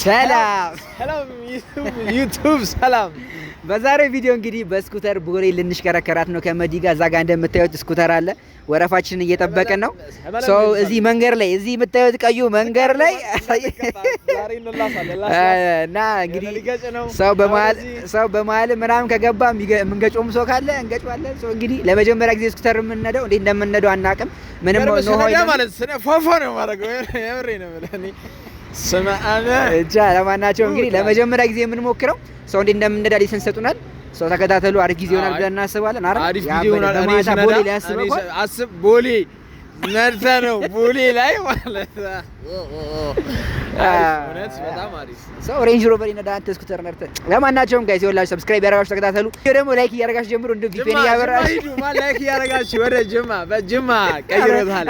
ሰላም ዩቱብ ሰላም። በዛሬው ቪዲዮ እንግዲህ በስኩተር ቦሌ ልንሽከረከራት ነው ከመዲ ጋር። እዛ ጋር እንደምታዩት ስኩተር አለ። ወረፋችንን እየጠበቅን ነው። ሰው እዚህ መንገድ ላይ እዚህ የምታዩት ቀዩ መንገድ ላይ እና እንግዲህ ሰው በመሀል ምናምን ከገባ የምንገጨውም ሰው ካለ እንገጨዋለን። ሰው እንግዲህ ለመጀመሪያ ጊዜ ስኩተር የምንነዳው እንዴት እንደምንነዳው አናውቅም። ምንም ነው ማለት ፎፎ ነው ማለት ነው። እጃ ለማናቸው እንግዲህ ለመጀመሪያ ጊዜ የምንሞክረው ሰው እንዴት እንደምንነዳ ሊሰንስ ሰጡናል። ሰው ተከታተሉ። አሪፍ ጊዜ ይሆናል ብለን እናስባለን። አሪፍ ጊዜ ይሆናል። ቦሌ ላይ አስብ ቦሌ ነርተ ነው ቦሌ ላይ ማለት ነው። እውነት በጣም አሪፍ ሰው ሬንጅ ሮቨር ይነዳ አንተ ስኩተር ነርተ። ለማናቸውም ጋይስ ይኸውላችሁ ሰብስክራይብ ያደረጋችሁ ተከታተሉ። ደግሞ ላይክ እያደረጋችሁ ጀምሩ። እንደ ቪፒኤን እያበራችሁ ላይክ እያደረጋችሁ ወደ ጅማ ቀይሮታል።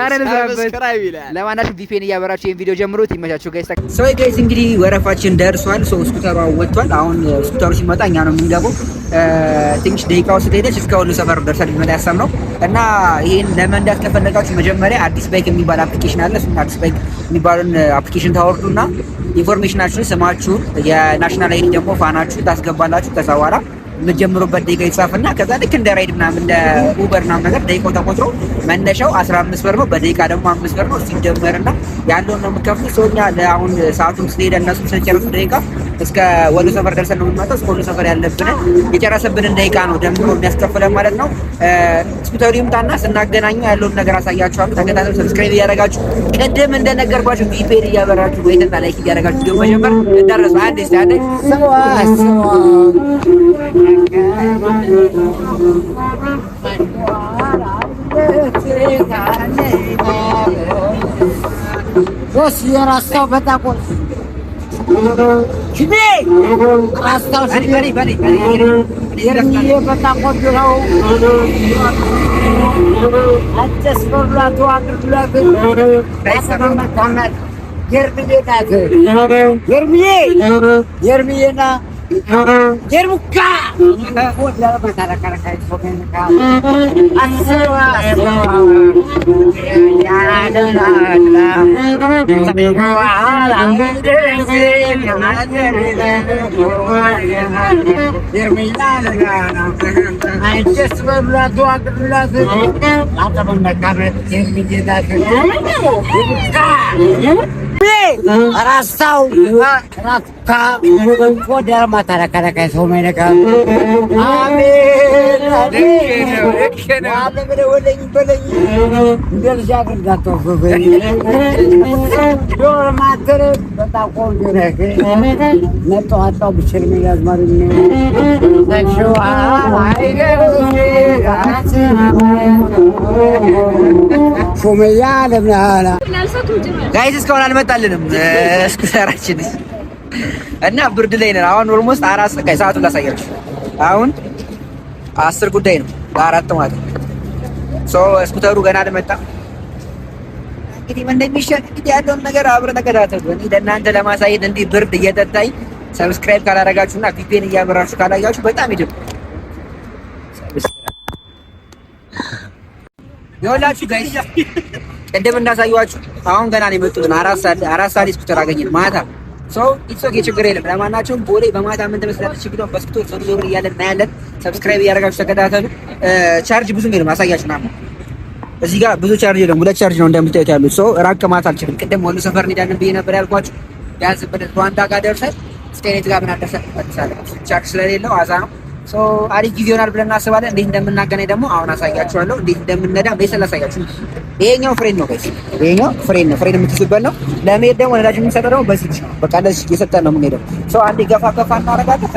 ሰብስክራይብ ይላል። ለማናችሁ ቪፒኤን እያበራችሁ ይሄን ቪዲዮ ጀምሩት። ይመቻችሁ ጋይስ። ሰው ጋይስ እንግዲህ ወረፋችን ደርሷል። ሰው ስኩተሩ ወጥቷል። አሁን ስኩተሩ ሲመጣ እኛ ነው የምንገባው። ትንሽ ደቂቃው ስትሄደች እስከ ሁሉ ሰፈር ደርሰን ልንመጣ ያሰብነው እና ይሄን ለመንዳት ከፈለጋችሁ መጀመሪያ አዲስ ባይክ የሚባል አፕሊኬሽን አለ። እሱን አዲስ ባይክ የሚባሉን አፕሊኬሽን ታወርዱና ኢንፎርሜሽናችሁን፣ ስማችሁን፣ የናሽናል አይዲ ደግሞ ፋናችሁ ታስገባላችሁ። ከዛ በኋላ የምትጀምሩበት ደቂቃ ይጻፍና ከዛ ልክ እንደ ራይድ ምናምን እንደ ኡበር ምናምን ነገር ደቂቃው ተቆጥሮ መነሻው 15 ብር ነው። በደቂቃ ደግሞ 5 ብር ነው። ሲደመርና ያለውን ነው የምትከፍሉት። ሰውኛ ለአሁን ሰዓቱን ስለሄደ እነሱ ስለጨረሱ ደቂቃ እስከ ወሎ ሰፈር ደርሰን ነው የምንመጣው። እስከ ወሎ ሰፈር ያለብንን የጨረሰብንን ደቂቃ ነው ደምሮ የሚያስከፍለን ማለት ነው። ስኩተሩ ይምጣና ስናገናኘው ያለውን ነገር አሳያችኋለሁ። ተከታተሉ። ሰብስክራይብ እያደረጋችሁ ቅድም እንደነገርኳችሁ ቪፒኤን እያበራችሁ ወይትና ላይክ እያደረጋችሁ ደግሞ መጀመር እንዳረሱ አንዴ ሰዋ የራስታው በጣቆስ ሽቤ ራስታው ሽቤ የርሚዬ በጣቆስ ነው። አጨስፈላቱ አቅርብላት የርሚዬ ናት። የርሚዬና የርሙካ ራስታው ራስታ ወደ ማታረከረከ ሰው ማይነካ አሜን አሜን ወለኝ በለኝ እንደልጃ ግንዳቶ ፈበኝ ዶር ማተረ በጣም ቆንጆ ነህ ነጣው ብቻ የሚያዝ ማለት ነው። ታሽዋ አይገሩ ሾመያ ለምናላ ጋይስ እስካሁን አልመጣልንም ስኩተራችን እና ብርድ ላይ ነን። አሁን ኦልሞስት 4 ሰዓት ሰዓቱን ላሳያችሁ። አሁን 10 ጉዳይ ነው ለ4 ማለት ነው። ስኩተሩ ገና አልመጣም። እንግዲህ ምን እንደሚሻል እንግዲህ ያለውን ነገር አብረን ተከታተሉ። እኔ ለእናንተ ለማሳየት እንዲህ ብርድ እየጠጣኝ ሰብስክራይብ ካላደረጋችሁና ቪፒኤን እያበራችሁ ካላያችሁ በጣም ይደም ይኸውላችሁ ጋይስ ቅድም እንዳሳየኋችሁ አሁን ገና ነው የመጡትን 4 ሰዓት ስኩተር አገኘን ማታ። ኢትሶኬ ችግር የለም። ለማናቸውም ቦሌ በማታ ምን ተመስላለች ችግር ነው። በስኩተር ዞር እያለን እናያለን። ሰብስክራይብ እያደረጋችሁ ተከታተሉ። ቻርጅ ብዙም የለም አሳያችሁ ና እዚህ ጋር ብዙ ቻርጅ የለም። 2 ቻርጅ ነው እንደምታዩት ያሉት። ራቅ ማለት አልችልም። ቅድም ወሎ ሰፈር እንሄዳለን ብዬ ነበር ያልኳችሁ። ቢያንስ በኋላ ጋር ደርሰን ስቴኔት ጋር ምን አደረሰ ቻርጅ ስለሌለው አዛ ነው። አሪፍ ጊዜ ይሆናል ብለን እናስባለን። እንዴት እንደምናገናኝ ደግሞ አሁን አሳያችኋለሁ። እንዴት እንደምንነዳ በሰላ አሳያችሁ። ይሄኛው ፍሬን ነው ጋይስ፣ ይሄኛው ፍሬን ነው። ፍሬን የምትይዙበት ነው። ለመሄድ ደግሞ ነዳጅ የምንሰጠው ደግሞ በዚህ ነው። በቃ እንደዚህ እየሰጠን ነው የምንሄደው። አንዴ ገፋ ገፋ እናደርጋለን።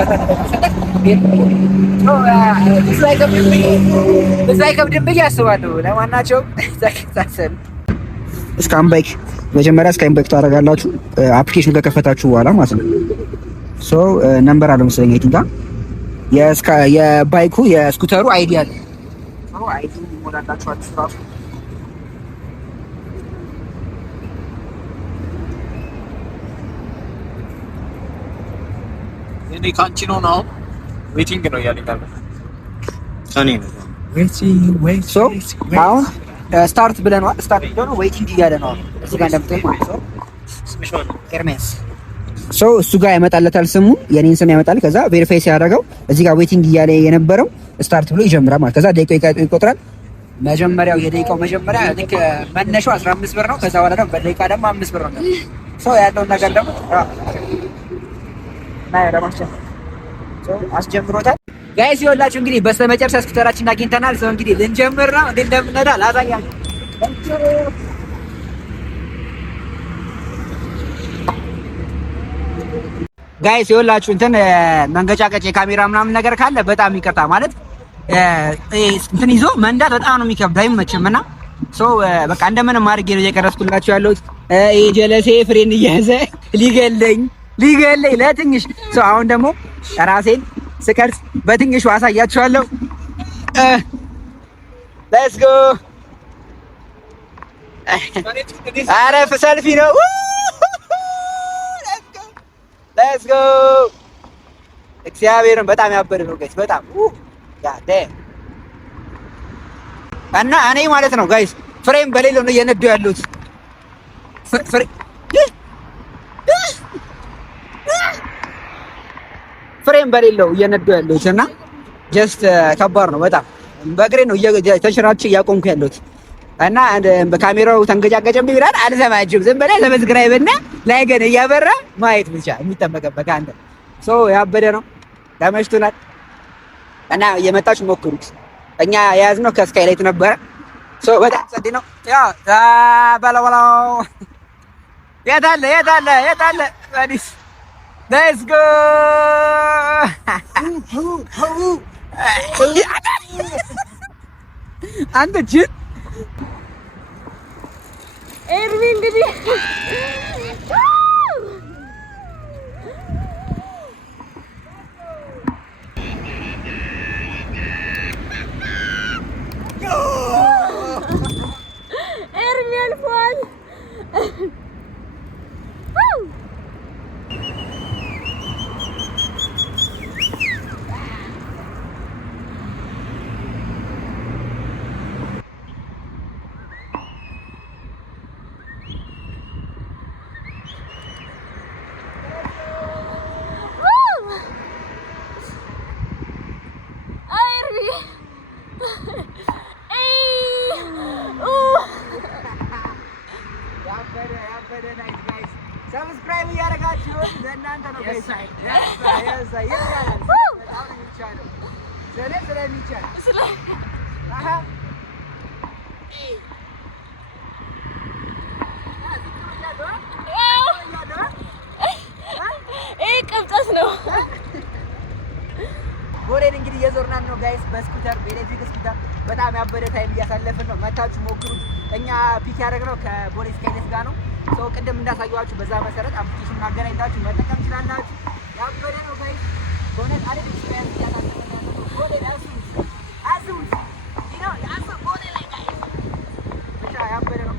ብዙ አይከብድም ብዬ አስባለሁ። ለማናቸውም ተከታተሉ። ስካም ባይክ መጀመሪያ ስካም ባይክ ታደርጋላችሁ አፕሊኬሽን ከከፈታችሁ በኋላ ማለት ነው። ነምበር አለው መሰለኝ የትንጋ የባይኩ የስኩተሩ አይዲ አለ። አይዲ ሞላላችኋል። ራሱ የኔ ካንቺ ነው። ዌቲንግ ነው እያለኝ አሁን ስታርት ብለናል። ስታርት ብለናል። ዌቲንግ እያለ ነው እዚህ ጋር እንደምታዩት ማለት ነው። ኤርሜስ እሱ ጋር ያመጣለታል ስሙ የኔን ስም ያመጣል። ከዛ ቬሪፋይ ሲያደርገው እዚህ ጋር ዌቲንግ እያለ የነበረው ስታርት ብሎ ይጀምራል ማለት። ከዛ ደቂቃው ይቆጥራል። መጀመሪያው የደቂቃው መጀመሪያ ልክ መነሻው 15 ብር ነው። ከዛ በኋላ ደግሞ በደቂቃ ደግሞ 5 ብር ነው። ያለውን ነገር ደግሞ አስጀምሮታል። ጋይስ ይኸውላችሁ እንግዲህ በስተመጨረሻ ስኩተራችንን አግኝተናል። እንግዲህ ልንጀምር ነው። እንዴት እንደምንነዳ ላሳያችሁ። ጋይስ ይኸውላችሁ እንትን መንገጫቀጭ የካሜራ ምናምን ነገር ካለ በጣም ይቅርታ ማለት እንትን ይዞ መንዳት በጣም ነው የሚከብድ፣ አይመችም። እና በቃ እንደምንም አድርጌ ነው እየቀረስኩላችሁ ያለሁት። ይሄ ጀለሴ ፍሬን እያያዘ ሊገለኝ ለትንሽ አሁን ደግሞ ራሴን ስቀርጽ በትንሹ አሳያችኋለሁ። ሌትስ ጎ። አረፍ ሰልፊ ነው። ሌትስ ጎ። እግዚአብሔርን በጣም ያበደ ነው ጋይስ፣ በጣም ያደ እና እኔ ማለት ነው ጋይስ ፍሬም በሌለው ነው እየነዱ ያሉት። ፍሬም በሌለው እየነዱ ያሉት እና ጀስት ከባድ ነው በጣም። በእግሬ ነው ተሽራችሁ እያቆምኩ ያሉት እና በካሜራው ተንገጫገጨብኝ ይላል። አልሰማችሁም? ዝም ብለህ ሰብስክራይብ እና ላይክን እያበራ ማየት ብቻ የሚጠበቅበት አንተ ያበደ ነው። ተመችቶናል እና እየመጣችሁ ሞክሩት። እኛ የያዝነው ከስካይላይት ነበረ። በጣም ጸድ ነው። በለው የት አለ አዲስ። ሌትስ ጎ። አንተ ጅል ኤርሚ እንግዲህ ኤርሚ አልፏል። ሰብስክራይብ እያደረጋችሁ ለእናንተ ነው ጋይስ። ቅብጠት ነው። ቦሌን እንግዲህ እየዞርናን ነው ጋይስ በስኩተር በኤሌክትሪክ ስኩተር። በጣም ያበደ ታይም እያሳለፍን ነው። መታችሁ ሞክሩት። እኛ ፒክ ያደረግነው ከቦሌ ስካይላይት ጋር ነው። ቅድም እንዳሳየኋችሁ በዛ መሰረት አፕሊኬሽኑን አገናኝታችሁ መጠቀም ትችላላችሁ። ያበደ ነው ጋይስ በእውነት አሪፍ ኤክስፒሪየንስ እያሳለፍን ነው። ቦሌ አስቡት ቦሌ ላይ ጋይስ ብቻ ያበደ ነው።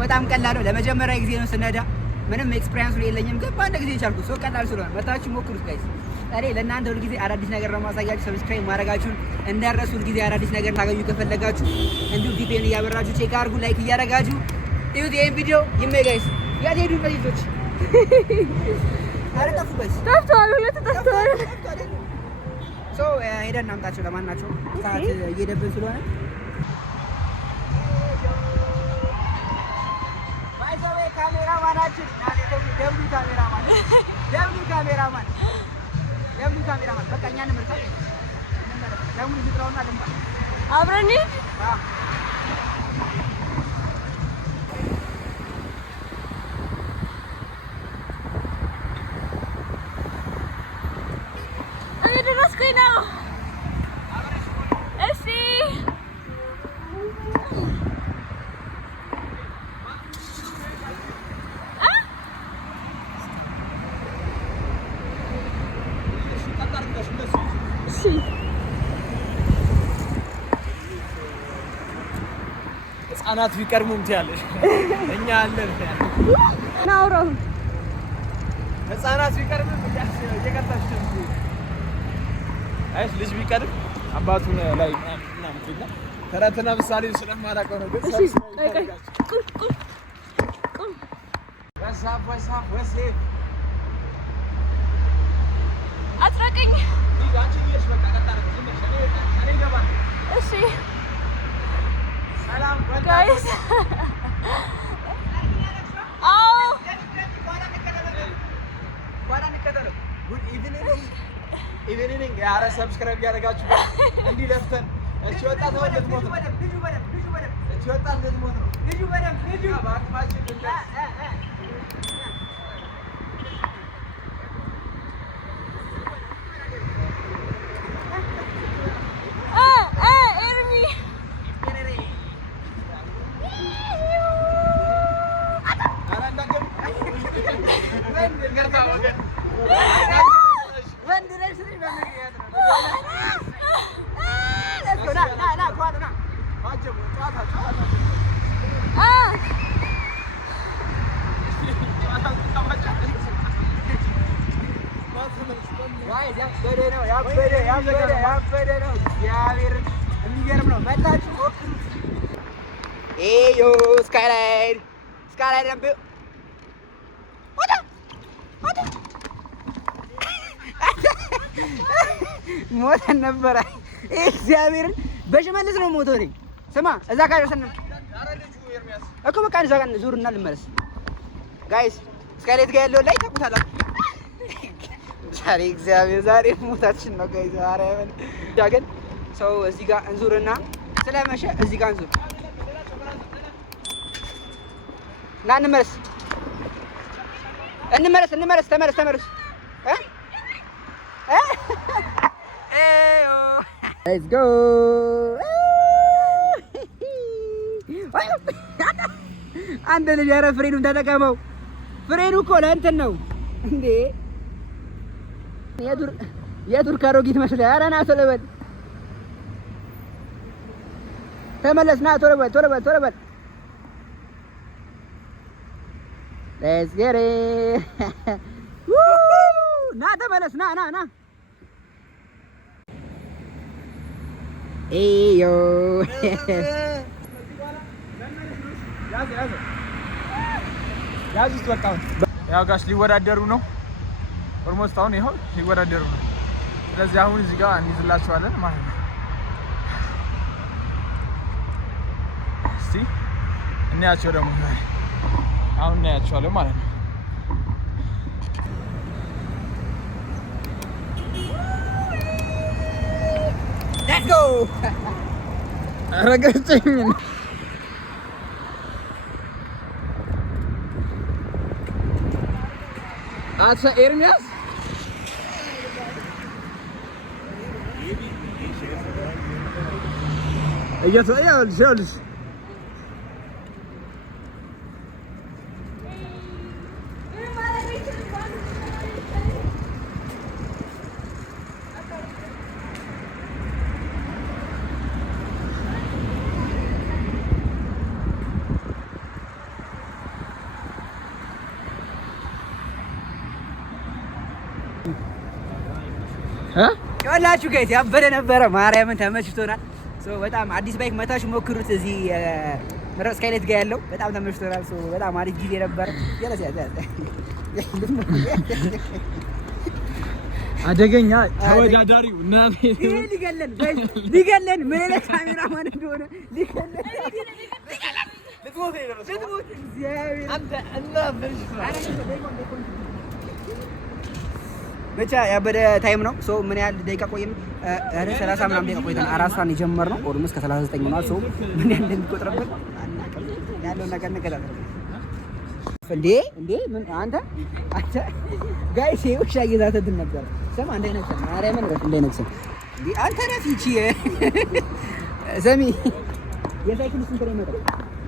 በጣም ቀላል ነው። ለመጀመሪያ ጊዜ ነው ስነዳ። ምንም ኤክስፒሪየንስ የለኝም፣ ግን በአንድ ጊዜ የቻልኩት ቀላል ስለሆነ መታችሁ ሞክሩት ጋይስ። እኔ ለእናንተ ሁል ጊዜ አዳዲስ ነገር ነው ማሳያችሁ። ሰብስክራይብ ማድረጋችሁን እንዳትረሱ። ሁል ጊዜ አዳዲስ ነገር ታገኙ ከፈለጋችሁ እንዲሁ ቪፒኤን እያበራችሁ ቼክ አድርጉ። ላይክ እያደረጋችሁ እዩት ይሄን ቪዲዮ። ይሜ ጋይስ ያት ሄዱ በይዞች አረጣፉ ጋይስ ጠፍተዋል። ሁለት ጠፍተዋል። ሄደን እናምጣቸው። ለማናቸው ሰዓት እየሄደብን ስለሆነ ካሜራማናችን ደብሉ ካሜራማን በቃ እኛ እንምርታ ደብሉ ይጥራውና ልምጣ አብረን ህፃናት ቢቀርሙም ትያለሽ እኛ አለን ናውራው ህፃናት ቢቀርሙም እየቀጣሽ ነው አይስ ልጅ ቢቀርም አባቱን ላይ ምናምን ትልና ተረትና ምሳሌ ስለማላውቀው ነው ግን እሺ ቁም ወሳፍ አትራቀኝ አንቺ ይሽ በቃ ቀጣረ እኔ ገባ እሺ ሰላም ጋይስ አዎ ጉድ ኢቭኒንግ ያረ ሰብስክራይብ ያደርጋችሁ እንዲህ ለፍተን እቺ ወጣት ወለት ሞት ነው እቺ ወጣት ወለት ሞት ነው ልጁ ባክማችን Yo, skyline nambio. ሞተን ነበረ እግዚአብሔርን በሽመልስ ነው ሞተው ነኝ። ስማ እዛ ጋር ደርሰን እኮ በቃ እዛ ጋር ዙርና ልመለስ። ጋይስ ስካይሌት ጋር ያለው ላይ ታውቁታላችሁ። ዛሬ እግዚአብሔር ዛሬ ሞታችን ነው ጋይስ። ዛሬ ግን ሰው እዚህ ጋር እንዙርና ስለመሸ እዚህ ጋር እንዙር ና እንመለስ ተመለስ Let's go. አንተ ልጅ ኧረ ፍሬኑን ተጠቀመው። ፍሬኑ እኮ ለእንትን ነው እንዴ የቱርክ አሮጊት መስለህ። ኧረ ና ቶሎ በል ተመለስ። ና ቶሎ በል Let's get it. ና ተመለስ ና Eyo. ያዝ ወጣው ያው ጋሽ ሊወዳደሩ ነው። ኦልሞስት አሁን ይሄው ሊወዳደሩ ነው። ስለዚህ አሁን እዚህ ጋር እንይዝላችኋለን ማለት ነው። እስቲ እናያቸው ደግሞ አሁን እናያቸዋለን ማለት ነው። Let's go. ረገጨኝ አሳ ኤርሚያስ እየተያልሽ ይኸውላችሁ ጋይስ ያበደ ነበረ። ማርያምን ተመችቶናል። በጣም አዲስ ባይክ መታችሁ ሞክሩት። እዚህ ስካይሌት ጋር ያለው በጣም ተመችቶናል። በጣም አሪፍ ጊዜ ነበረ። አደገኛ ተወዳዳሪው እና ሊገለን ምን አይነት ካሜራማን እንደሆነ ሊገለን ብቻ ያበደ ታይም ነው። ምን ያህል ደቂቃ ቆየን? 30 ምናምን ደቂቃ ቆይተን 4 ሰዓት የጀመርነው ኦልሞስት ከ39 ሆኗል። ምን ያህል እንደሚቆጥርብን ያለውን ነገር እንከታተል። እንዴ ምን አንተ ጋይስ ውሻ እየዛተብን ነበር። ስማ እንዳይነክሰን ማርያምን ረፍ እንዳይነክሰን እንዴ አንተ ነህ ፊቺ ሰሚ የሳይክል ስንት ነው የሚመጣው?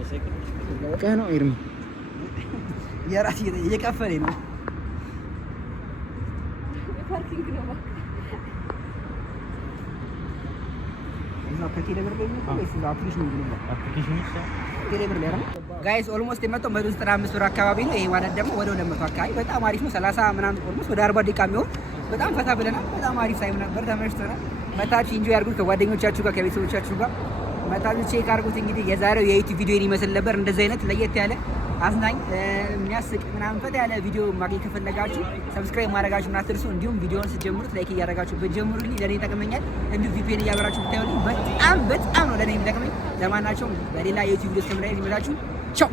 የሳይክል ነው ኤርሚ የራስ እየከፈለኝ ነው። ፓርኪንግ ነው እዛው ከቴሌብር ላይ ነው ወይስ እዛው አፕሊኬሽን ነው? አፕሊኬሽን ይሻላል። ቴሌብር ላይ አይደል? ጋይስ ኦልሞስት የመጣው 195 ብር አካባቢ ነው። ይሄ ማለት ደግሞ ወደ 200 አካባቢ በጣም አሪፍ ነው። 30 ምናምን ኦልሞስት ወደ 40 ደቂቃ የሚሆን በጣም ፈታ ብለናል። በጣም አሪፍ ታይም ነበር። ተመችቶናል። መታችሁ ኢንጆይ አድርጉት ከጓደኞቻችሁ ጋር ከቤተሰቦቻችሁ ጋር መታችሁ ቼክ አድርጉት። እንግዲህ የዛሬው የዩቲዩብ ቪዲዮ ይመስል ነበር። እንደዚህ አይነት ለየት ያለ አዝናኝ የሚያስቅ ምናምን ፈታ ያለ ቪዲዮ ማግኘት ከፈለጋችሁ ሰብስክራይብ ማድረጋችሁን አትርሱ። እንዲሁም ቪዲዮውን ስትጀምሩት ላይክ እያደረጋችሁ በጀምሩልኝ። ለኔ ይጠቅመኛል። እንዲሁም ቪፒኤን እያበራችሁ ብታዩልኝ በጣም ነው ለኔ የሚጠቅመኝ። ለማናቸውም በሌላ የዩቲዩብ ቪዲዮ እስከምናይ ይመጣችሁ ቻው።